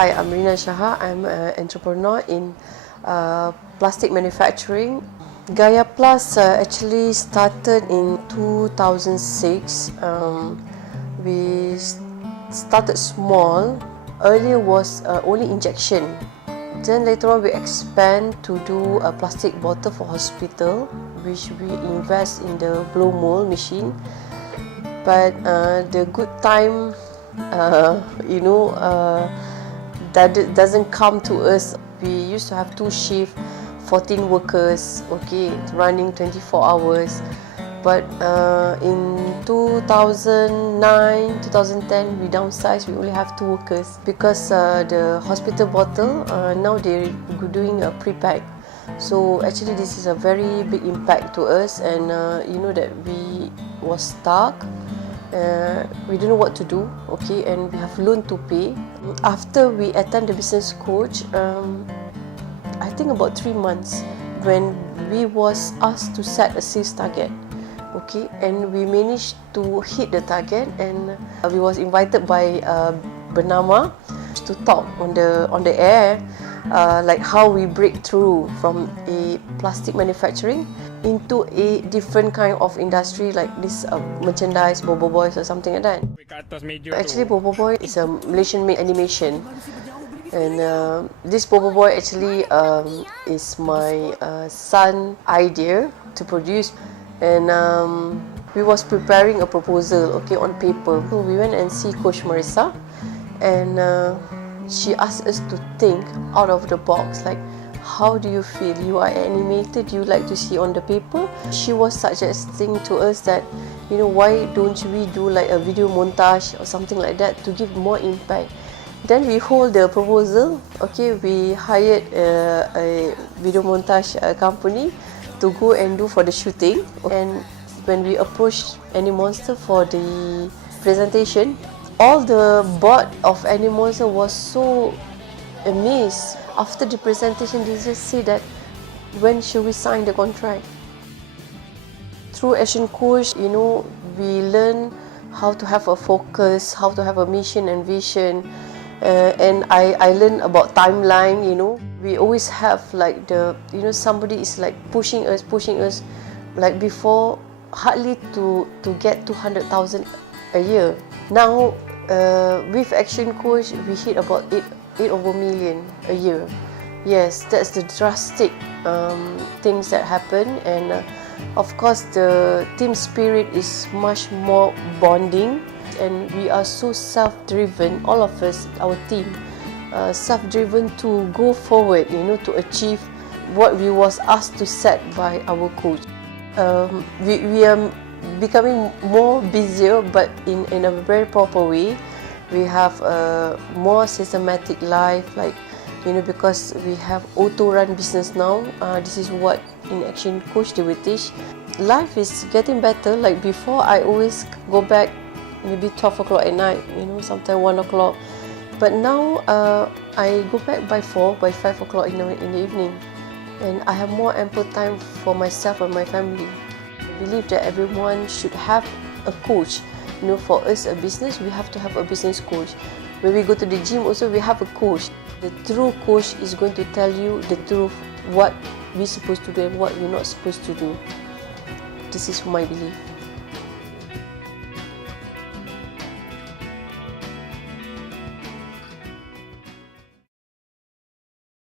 Hi, I'm Rina Shahar. I'm an entrepreneur in plastic manufacturing. Gaia Plas actually started in 2006. We started small. Earlier was only injection. Then later on we expand to do a plastic bottle for hospital, which we invest in the blow mold machine. But the good time, that doesn't come to us. We used to have 2 shifts, 14 workers, okay, running 24 hours. But in 2009, 2010, we downsized. We only have 2 workers because the hospital bottle now they're doing a pre-pack. So actually, this is a very big impact to us, and that we was stuck. We don't know what to do, okay, and we have loan to pay. After we attend the business coach, I think about 3 months, when we was asked to set a sales target, okay, and we managed to hit the target, and we was invited by Bernama to talk on the air, like how we break through from a plastic manufacturing into a different kind of industry, like this merchandise, Boboiboy or something like that. Actually, Boboiboy is a Malaysian-made animation, and this Boboiboy actually is my son idea to produce, and we was preparing a proposal, okay, on paper. So we went and see Coach Marissa, and she asked us to think out of the box, like, how do you feel? You are animated, you like to see on the paper. She was suggesting to us that, why don't we do like a video montage or something like that to give more impact. Then we hold the proposal, okay, we hired a video montage company to go and do for the shooting. And when we approached Animonster for the presentation, all the board of Animonster was so amazed. After the presentation, they just say that, when should we sign the contract? Through Action Coach, we learn how to have a focus, how to have a mission and vision, and I learned about timeline. We always have like somebody is like pushing us, like before, hardly to get 200,000 a year. Now with Action Coach, we hit about 8 over million a year. Yes, that's the drastic things that happen, and of course the team spirit is much more bonding, and we are so self-driven, all of us, our team, self-driven to go forward, to achieve what we was asked to set by our coach. We are becoming more busier, but in a very proper way. We have a more systematic life, like, because we have auto-run business now. This is what in Action Coach they will teach. Life is getting better. Like before, I always go back maybe 12 o'clock at night, sometimes 1 o'clock. But now I go back by 4, by 5 o'clock in the evening. And I have more ample time for myself and my family. I believe that everyone should have a coach. For us, a business, we have to have a business coach. When we go to the gym also, we have a coach. The true coach is going to tell you the truth, what we're supposed to do and what we're not supposed to do. This is my belief.